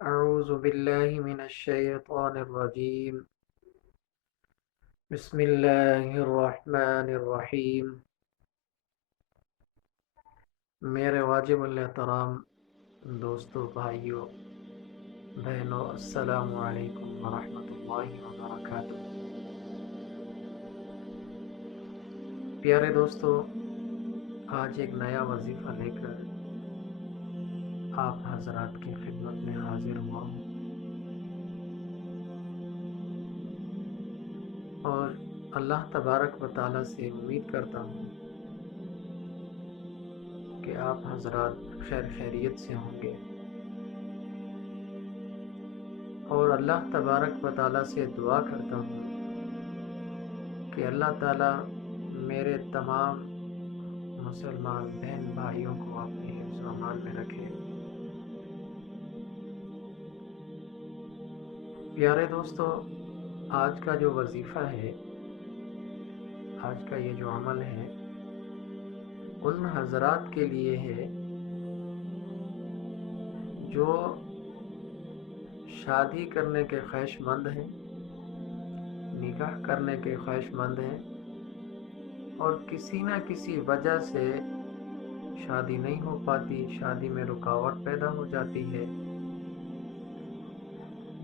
اعوذ باللہ من الشیطان الرجیم بسم اللہ الرحمن الرحیم۔ میرے واجب الاحترام دوستو، بھائیوں، بہنوں، السلام علیکم ورحمۃ اللہ وبرکاتہ۔ پیارے دوستو، آج ایک نیا وظیفہ لے کر آپ حضرات کی خدمت میں حاضر ہوا ہوں، اور اللہ تبارک و تعالیٰ سے امید کرتا ہوں کہ آپ حضرات خیر خیریت سے ہوں گے، اور اللہ تبارک و تعالیٰ سے دعا کرتا ہوں کہ اللہ تعالیٰ میرے تمام مسلمان بہن بھائیوں کو اپنے حفظ و امان میں رکھے۔ پیارے دوستو، آج کا جو وظیفہ ہے، آج کا یہ جو عمل ہے، ان حضرات کے لیے ہے جو شادی کرنے کے خواہش مند ہیں، نکاح کرنے کے خواہش مند ہیں، اور کسی نہ کسی وجہ سے شادی نہیں ہو پاتی، شادی میں رکاوٹ پیدا ہو جاتی ہے،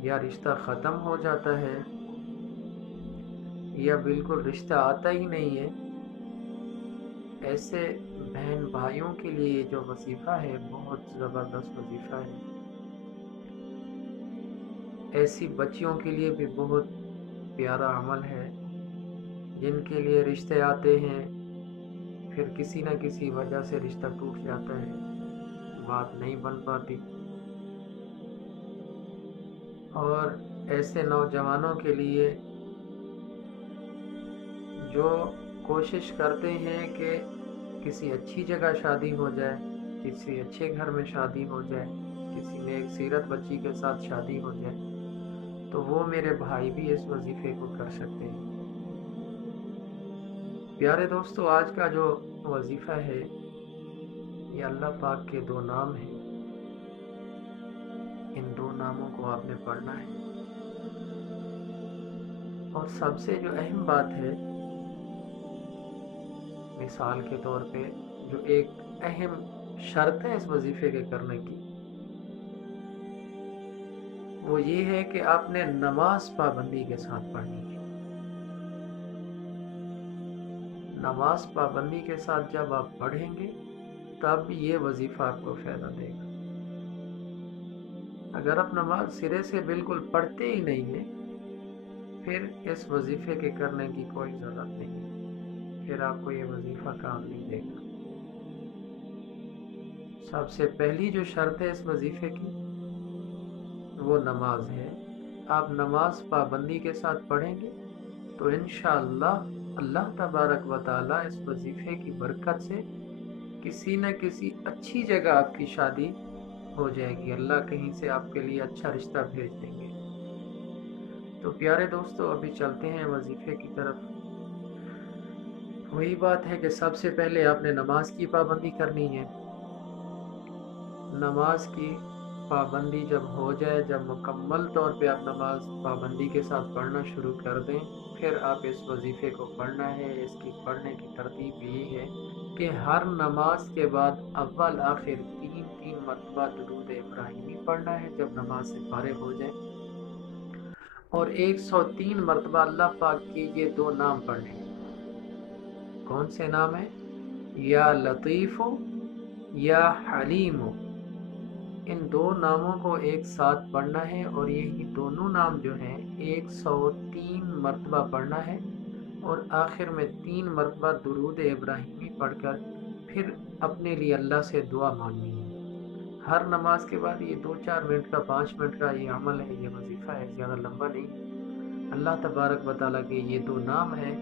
یا رشتہ ختم ہو جاتا ہے، یا بالکل رشتہ آتا ہی نہیں ہے۔ ایسے بہن بھائیوں کے لیے یہ جو وظیفہ ہے بہت زبردست وظیفہ ہے۔ ایسی بچیوں کے لیے بھی بہت پیارا عمل ہے جن کے لیے رشتے آتے ہیں، پھر کسی نہ کسی وجہ سے رشتہ ٹوٹ جاتا ہے، بات نہیں بن پاتی، اور ایسے نوجوانوں کے لیے جو کوشش کرتے ہیں کہ کسی اچھی جگہ شادی ہو جائے، کسی اچھے گھر میں شادی ہو جائے، کسی نیک سیرت بچی کے ساتھ شادی ہو جائے، تو وہ میرے بھائی بھی اس وظیفے کو کر سکتے ہیں۔ پیارے دوستو، آج کا جو وظیفہ ہے یہ اللہ پاک کے دو نام ہیں، ان دو ناموں کو آپ نے پڑھنا ہے، اور سب سے جو اہم بات ہے، مثال کے طور پہ جو ایک اہم شرط ہے اس وظیفے کے کرنے کی، وہ یہ ہے کہ آپ نے نماز پابندی کے ساتھ پڑھنی ہے۔ نماز پابندی کے ساتھ جب آپ پڑھیں گے تب یہ وظیفہ آپ کو فائدہ دے گا۔ اگر آپ نماز سرے سے بالکل پڑھتے ہی نہیں ہیں، پھر اس وظیفے کے کرنے کی کوئی ضرورت نہیں ہے، پھر آپ کو یہ وظیفہ کام نہیں دے گا۔ سب سے پہلی جو شرط ہے اس وظیفے کی وہ نماز ہے۔ آپ نماز پابندی کے ساتھ پڑھیں گے تو انشاءاللہ اللہ تبارک و تعالیٰ اس وظیفے کی برکت سے کسی نہ کسی اچھی جگہ آپ کی شادی ہو جائے گی، اللہ کہیں سے آپ کے لیے اچھا رشتہ بھیج دیں گے۔ تو پیارے دوستو، ابھی چلتے ہیں وظیفے کی طرف۔ وہی بات ہے کہ سب سے پہلے آپ نے نماز کی پابندی کرنی ہے۔ نماز کی پابندی جب ہو جائے، جب مکمل طور پہ آپ نماز پابندی کے ساتھ پڑھنا شروع کر دیں، پھر آپ اس وظیفے کو پڑھنا ہے۔ اس کی پڑھنے کی ترتیب یہ ہے کہ ہر نماز کے بعد اول آخر تین مرتبہ درود ابراہیمی پڑھنا ہے جب نماز سے فارغ ہو جائے، اور 103 مرتبہ اللہ پاک کے یہ دو نام پڑھنے ہیں۔ کون سے نام ہیں؟ یا لطیف یا حلیم۔ ان دو ناموں کو ایک ساتھ پڑھنا ہے، اور یہی دونوں نام جو ہیں 103 مرتبہ پڑھنا ہے، اور آخر میں 3 مرتبہ درود ابراہیمی پڑھ کر پھر اپنے لیے اللہ سے دعا مانگنی ہے۔ ہر نماز کے بعد یہ 2-4 منٹ کا، 5 منٹ کا یہ عمل ہے، یہ وظیفہ ہے، زیادہ لمبا نہیں۔ اللہ تبارک و تعالیٰ کے یہ دو نام ہیں،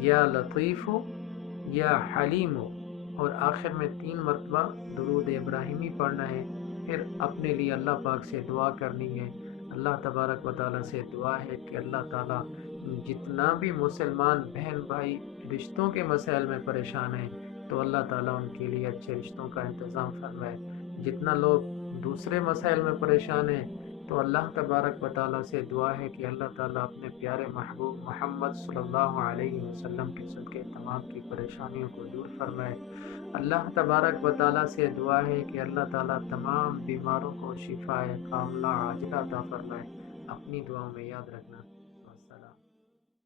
یا لطیف یا حلیم، اور آخر میں 3 مرتبہ درود ابراہیمی پڑھنا ہے، پھر اپنے لیے اللہ پاک سے دعا کرنی ہے۔ اللہ تبارک و تعالیٰ سے دعا ہے کہ اللہ تعالیٰ جتنا بھی مسلمان بہن بھائی رشتوں کے مسائل میں پریشان ہیں، تو اللہ تعالیٰ ان کے لیے اچھے رشتوں کا انتظام فرمائے۔ جتنا لوگ دوسرے مسائل میں پریشان ہے تو اللہ تبارک و تعالیٰ سے دعا ہے کہ اللہ تعالیٰ اپنے پیارے محبوب محمد صلی اللہ علیہ وسلم کے صدقے تمام کی پریشانیوں کو دور فرمائے۔ اللہ تبارک و تعالیٰ سے دعا ہے کہ اللہ تعالیٰ تمام بیماروں کو شفائے کاملہ عاجلہ عطا فرمائے۔ اپنی دعاؤں میں یاد رکھنا۔